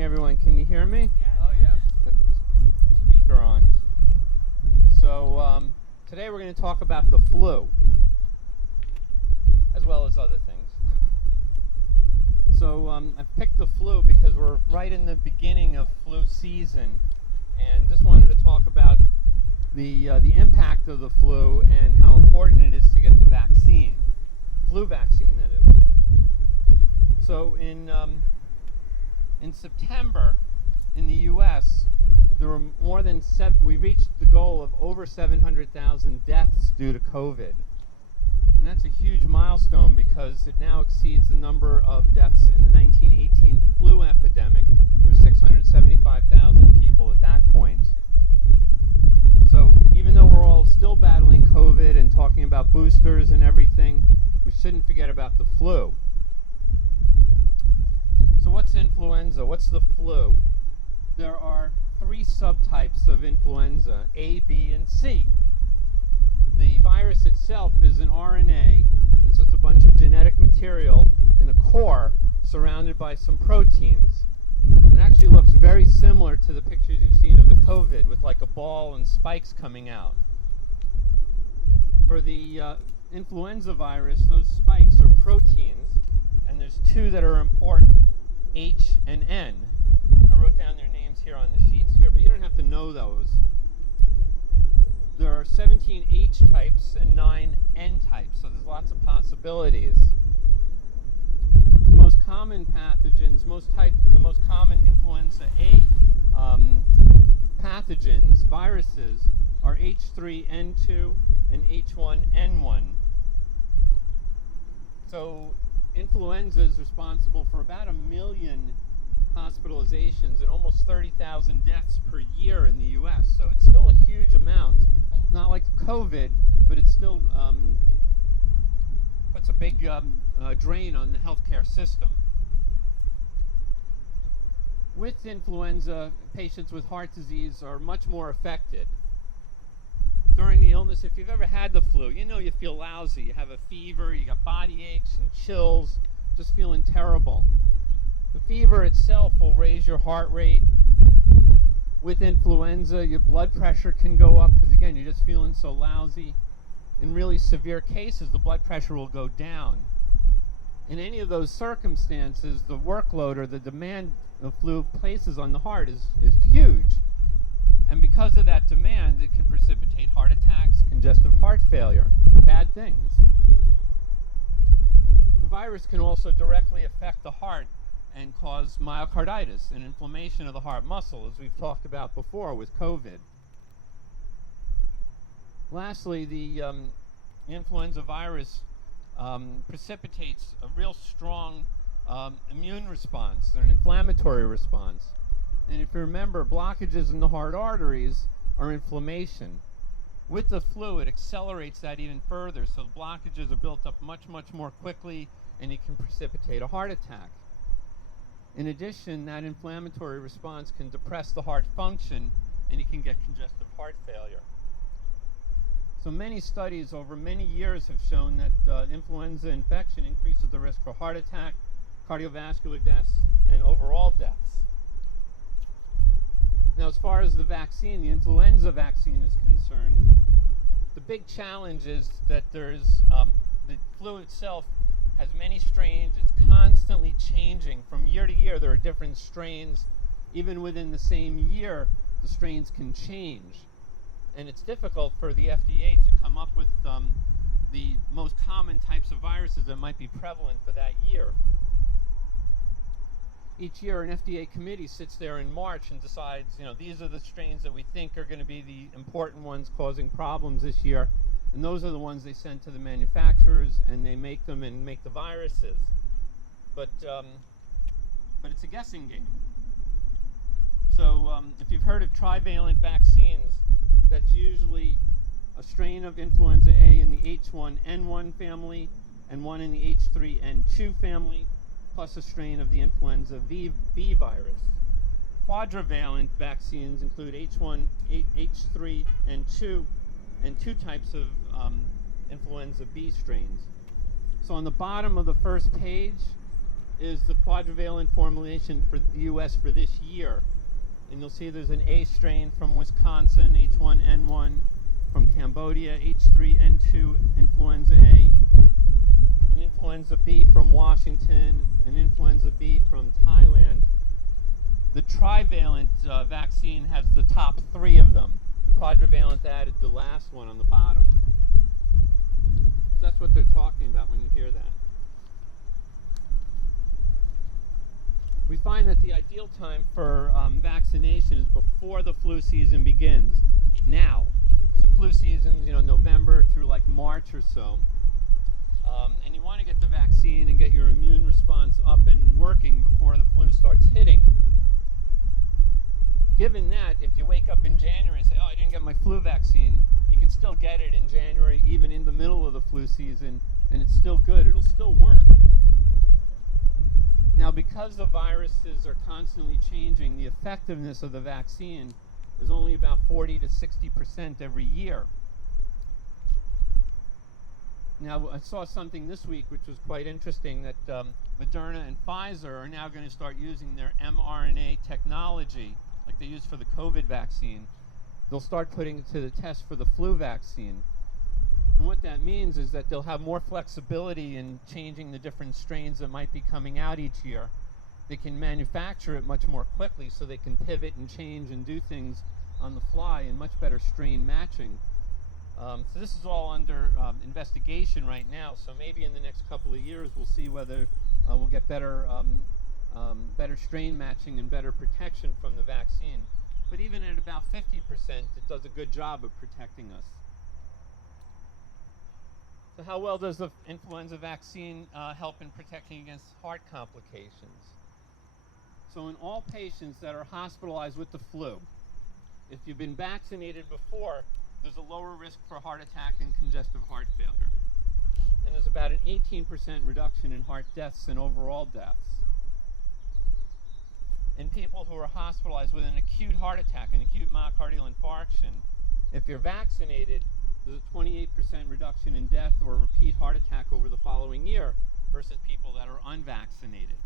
morning, everyone. Can you hear me? Oh yeah. Got the speaker on. So today we're going to talk about the flu, as well as other things. So I picked the flu because we're right in the beginning of flu season, and just wanted to talk about the impact of the flu and how important it is to get the vaccine, flu vaccine, that is. So in September, in the U.S., there were more than we reached the goal of over 700,000 deaths due to COVID. And that's a huge milestone because it now exceeds the number of deaths in the 1918 flu epidemic. There were 675,000 people at that point. So even though we're all still battling COVID and talking about boosters and everything, we shouldn't forget about the flu. So what's influenza? What's the flu? There are three subtypes of influenza, A, B, and C. The virus itself is an RNA. It's just a bunch of genetic material in a core surrounded by some proteins. It actually looks very similar to the pictures you've seen of the COVID, with like a ball and spikes coming out. For the influenza virus, those spikes are proteins, and there's two that are important, H and N. I wrote down their names here on the sheets here, but you don't have to know those. There are 17 H types and 9 N types, so there's lots of possibilities. The most common pathogens, the most common influenza A pathogens, viruses, are H3N2 and H1N1. So influenza is responsible for about 1 million hospitalizations and almost 30,000 deaths per year in the U.S. So it's still a huge amount. Not like COVID, but it still puts a big drain on the healthcare system. With influenza, patients with heart disease are much more affected. During the illness, if you've ever had the flu, you know you feel lousy. You have a fever, you got body aches and chills, just feeling terrible. The fever itself will raise your heart rate. With influenza, your blood pressure can go up because, again, you're just feeling so lousy. In really severe cases, the blood pressure will go down. In any of those circumstances, the workload or the demand the flu places on the heart is huge. And because of that demand, it can precipitate heart attacks, congestive heart failure, bad things. The virus can also directly affect the heart and cause myocarditis, an inflammation of the heart muscle, as we've talked about before with COVID. Lastly, the influenza virus precipitates a real strong immune response, or an inflammatory response. And if you remember, blockages in the heart arteries are inflammation. With the flu, it accelerates that even further, so the blockages are built up much, much more quickly, and it can precipitate a heart attack. In addition, that inflammatory response can depress the heart function, and you can get congestive heart failure. So many studies over many years have shown that influenza infection increases the risk for heart attack, cardiovascular deaths, and overall deaths. Now, as far as the vaccine, the influenza vaccine is concerned, the big challenge is that there's the flu itself has many strains. It's constantly changing. From year to year, there are different strains. Even within the same year, the strains can change. And it's difficult for the FDA to come up with the most common types of viruses that might be prevalent for that year. Each year, an FDA committee sits there in March and decides, these are the strains that we think are going to be the important ones causing problems this year. And those are the ones they send to the manufacturers, and they make them and make the viruses. But it's a guessing game. So if you've heard of trivalent vaccines, that's usually a strain of influenza A in the H1N1 family and one in the H3N2 family, plus a strain of the influenza B virus. Quadrivalent vaccines include H1, H3N2, and 2 types of influenza B strains. So on the bottom of the first page, is the quadrivalent formulation for the U.S. for this year. And you'll see there's an A strain from Wisconsin, H1N1 from Cambodia, H3N2 influenza A, an influenza B from Washington, an influenza B from Thailand. The trivalent vaccine has the top 3 of them. The quadrivalent added the last one on the bottom. So that's what they're talking about when you hear that. We find that the ideal time for vaccination is before the flu season begins. Now, the flu season's November through like March or so, and you want to get the vaccine and get your immune response up and working before the flu starts hitting. Given that, if you wake up in January and say, "Oh, I didn't get my flu vaccine," you can still get it in January, even in the middle of the flu season, and it's still good. It'll still work. Now, because the viruses are constantly changing, the effectiveness of the vaccine is only about 40 to 60% every year. Now, I saw something this week which was quite interesting, that Moderna and Pfizer are now going to start using their mRNA technology like they use for the COVID vaccine. They'll start putting it to the test for the flu vaccine. And what that means is that they'll have more flexibility in changing the different strains that might be coming out each year. They can manufacture it much more quickly, so they can pivot and change and do things on the fly and much better strain matching. So this is all under investigation right now, so maybe in the next couple of years we'll see whether we'll get better strain matching and better protection from the vaccine. But even at about 50%, it does a good job of protecting us. So how well does the influenza vaccine help in protecting against heart complications? So in all patients that are hospitalized with the flu, if you've been vaccinated before, there's a lower risk for heart attack and congestive heart failure. And there's about an 18% reduction in heart deaths and overall deaths. In people who are hospitalized with an acute heart attack, an acute myocardial infarction, if you're vaccinated, there's a 28% reduction in death or repeat heart attack over the following year versus people that are unvaccinated.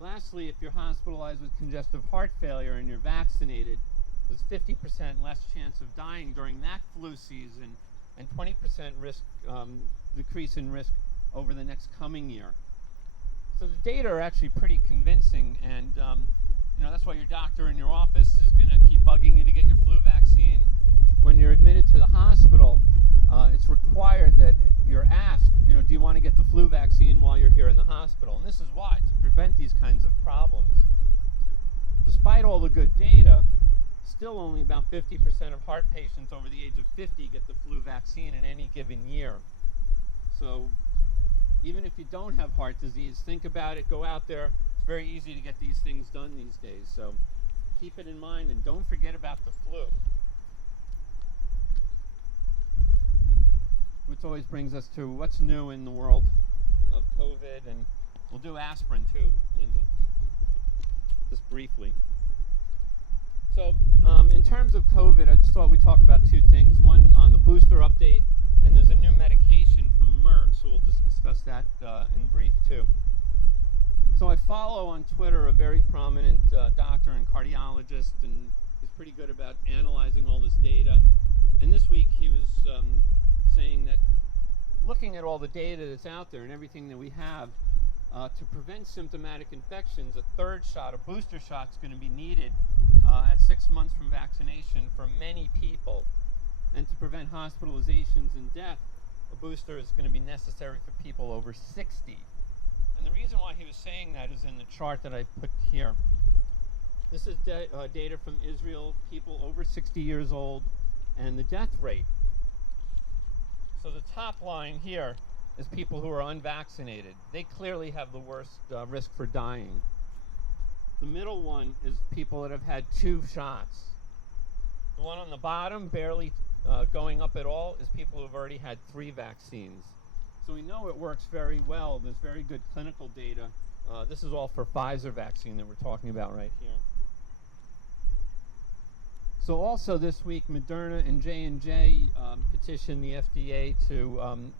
Lastly, if you're hospitalized with congestive heart failure and you're vaccinated, there's 50% less chance of dying during that flu season and 20% decrease in risk over the next coming year. So the data are actually pretty convincing, and that's why your doctor in your office is going to keep bugging you to get your flu vaccine. When you're admitted to the hospital, it's required that you're asked, do you want to get the flu vaccine while you're here in the hospital? And this is why, to prevent these kinds of problems. Despite all the good data, still only about 50% of heart patients over the age of 50 get the flu vaccine in any given year. So even if you don't have heart disease, think about it, go out there. It's very easy to get these things done these days. So keep it in mind and don't forget about the flu. Which always brings us to what's new in the world of COVID, and we'll do aspirin too, Linda, just briefly. So in terms of COVID, I just thought we'd talk about 2 things. One on the booster update, and there's a new medication from Merck, so we'll just discuss that in brief too. So I follow on Twitter a very prominent doctor and cardiologist, and he's pretty good about analyzing all this data. And this week he was saying that looking at all the data that's out there and everything that we have, to prevent symptomatic infections, a 3rd shot, a booster shot, is going to be needed at 6 months from vaccination for many people. And to prevent hospitalizations and death, a booster is going to be necessary for people over 60. And the reason why he was saying that is in the chart that I put here. This is data from Israel, people over 60 years old, and the death rate. So the top line here is people who are unvaccinated. They clearly have the worst risk for dying. The middle one is people that have had 2 shots. The one on the bottom, barely going up at all, is people who have already had 3 vaccines. So we know it works very well. There's very good clinical data. This is all for Pfizer vaccine that we're talking about right here. So also this week, Moderna and J&J petitioned the FDA to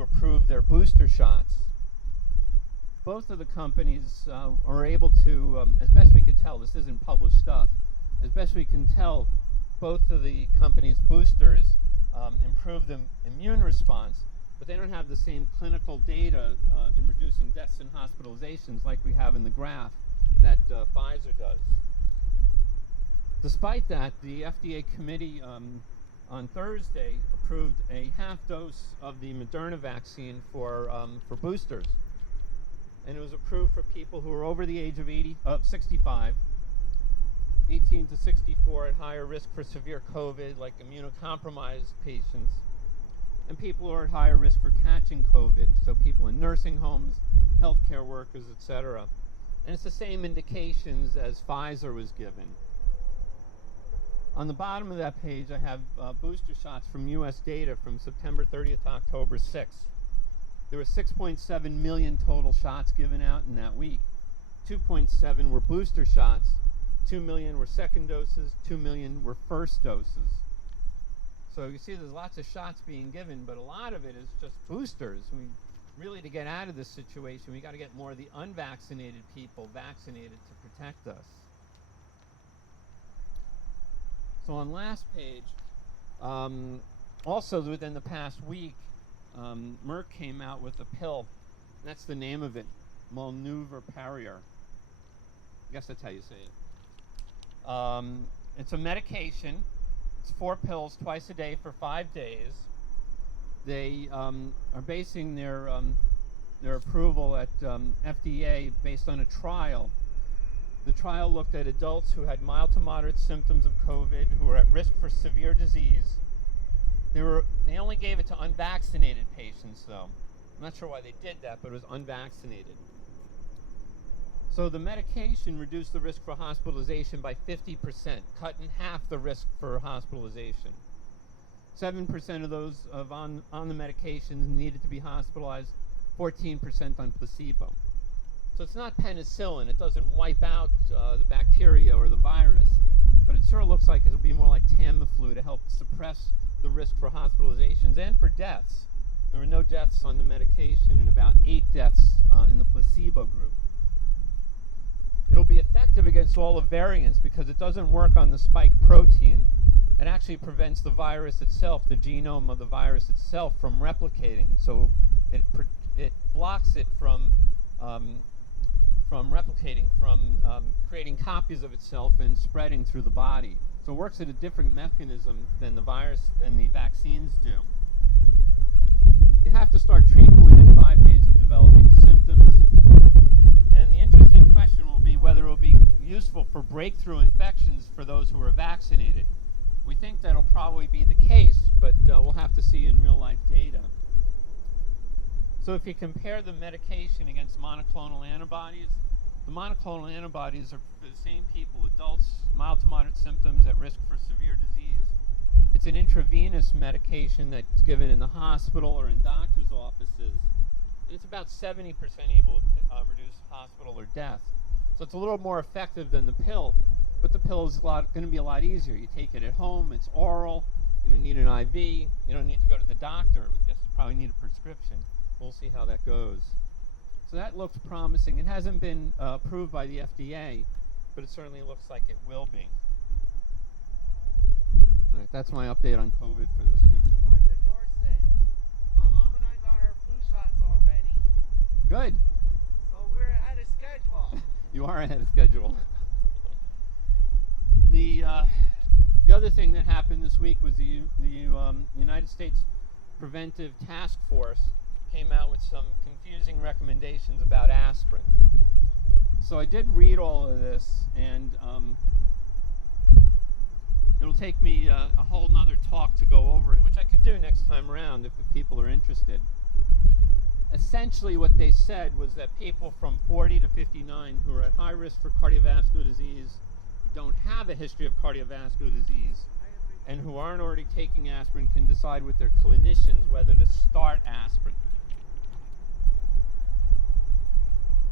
approve their booster shots. both of the companies are able to, as best we could tell, this isn't published stuff, as best we can tell, both of the companies' boosters improve the immune response, but they don't have the same clinical data in reducing deaths and hospitalizations like we have in the graph that Pfizer does. Despite that, the FDA committee on Thursday approved a half dose of the Moderna vaccine for boosters. And it was approved for people who are over the age of 65, 18 to 64 at higher risk for severe COVID, like immunocompromised patients, and people who are at higher risk for catching COVID, so people in nursing homes, healthcare workers, etc. And it's the same indications as Pfizer was given. On the bottom of that page, I have booster shots from U.S. data from September 30th to October 6th. There were 6.7 million total shots given out in that week. 2.7 were booster shots, 2 million were second doses, 2 million were first doses. So you see there's lots of shots being given, but a lot of it is just boosters. Really, to get out of this situation, we got to get more of the unvaccinated people vaccinated to protect us. So on last page, also within the past week, Merck came out with a pill. That's the name of it, Molnupiravir. I guess that's how you say it. It's a medication. It's 4 pills twice a day for 5 days. They are basing their approval at FDA based on a trial. The trial looked at adults who had mild to moderate symptoms of COVID, who were at risk for severe disease. They only gave it to unvaccinated patients, though. I'm not sure why they did that, but it was unvaccinated. So the medication reduced the risk for hospitalization by 50%, cut in half the risk for hospitalization. 7% of those on the medications needed to be hospitalized, 14% on placebo. So it's not penicillin. It doesn't wipe out the bacteria or the virus, but it sort of looks like it'll be more like Tamiflu to help suppress the risk for hospitalizations and for deaths. There were no deaths on the medication and about 8 deaths in the placebo group. It'll be effective against all the variants because it doesn't work on the spike protein. It actually prevents the virus itself, the genome of the virus itself, from replicating. So it blocks it from replicating, from creating copies of itself and spreading through the body. So it works at a different mechanism than the virus and the vaccines do. You have to start treatment within 5 days of developing symptoms. And the interesting question will be whether it will be useful for breakthrough infections for those who are vaccinated. We think that'll probably be the case, but we'll have to see in real life data. So if you compare the medication against monoclonal antibodies, the monoclonal antibodies are for the same people, adults, mild to moderate symptoms at risk for severe disease. It's an intravenous medication that's given in the hospital or in doctor's offices. And it's about 70% able to reduce hospital or death. So it's a little more effective than the pill, but the pill is going to be a lot easier. You take it at home, it's oral, you don't need an IV, you don't need to go to the doctor. I guess you probably need a prescription. We'll see how that goes. So that looks promising. It hasn't been approved by the FDA, but it certainly looks like it will be. All right, that's my update on COVID for this week. Dr. Dorson, my mom and I got our flu shots already. Good. So we're ahead of schedule. You are ahead of schedule. The other thing that happened this week was the United States Preventive Task Force came out with some confusing recommendations about aspirin. So I did read all of this, and it'll take me a whole nother talk to go over it, which I could do next time around if the people are interested. Essentially what they said was that people from 40 to 59 who are at high risk for cardiovascular disease, who don't have a history of cardiovascular disease, and who aren't already taking aspirin can decide with their clinicians whether to start aspirin.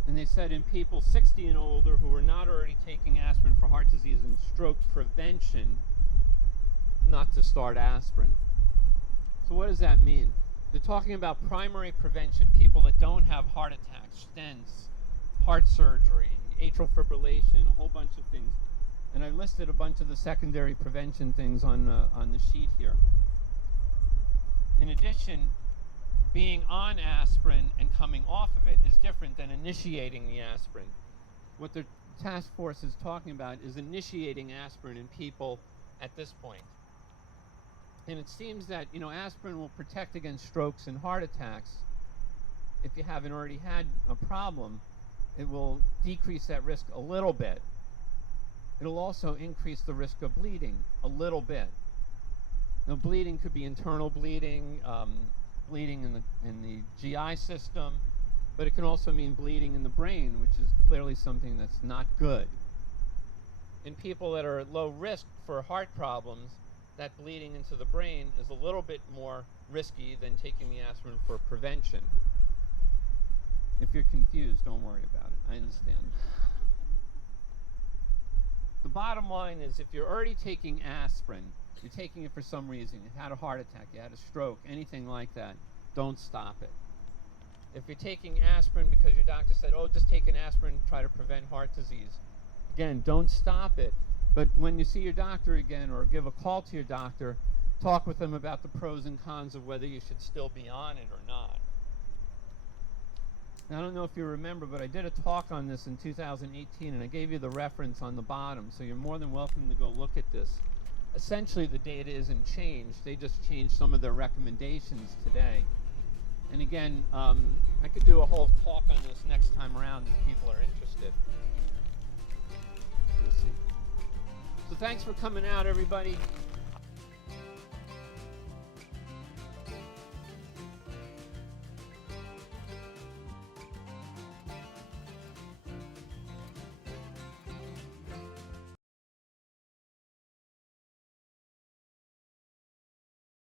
And they said in people 60 and older who are not already taking aspirin for heart disease and stroke prevention, not to start aspirin. So what does that mean? They're talking about primary prevention, people that don't have heart attacks, stents, heart surgery, atrial fibrillation, a whole bunch of things. And I listed a bunch of the secondary prevention things on the sheet here. In addition, being on aspirin and coming off of it is different than initiating the aspirin. What the task force is talking about is initiating aspirin in people at this point. And it seems that, aspirin will protect against strokes and heart attacks. If you haven't already had a problem, it will decrease that risk a little bit. It'll also increase the risk of bleeding a little bit. Now, bleeding could be internal bleeding, bleeding in the GI system, but it can also mean bleeding in the brain, which is clearly something that's not good. In people that are at low risk for heart problems, that bleeding into the brain is a little bit more risky than taking the aspirin for prevention. If you're confused, don't worry about it. I understand. The bottom line is, if you're already taking aspirin, you're taking it for some reason, you had a heart attack, you had a stroke, anything like that, don't stop it. If you're taking aspirin because your doctor said, oh, just take an aspirin to try to prevent heart disease, again, don't stop it. But when you see your doctor again, or give a call to your doctor, talk with them about the pros and cons of whether you should still be on it or not. Now, I don't know if you remember, but I did a talk on this in 2018, and I gave you the reference on the bottom, so you're more than welcome to go look at this. Essentially, the data isn't changed. They just changed some of their recommendations today. And again, I could do a whole talk on this next time around if people are interested. We'll see. So thanks for coming out, everybody.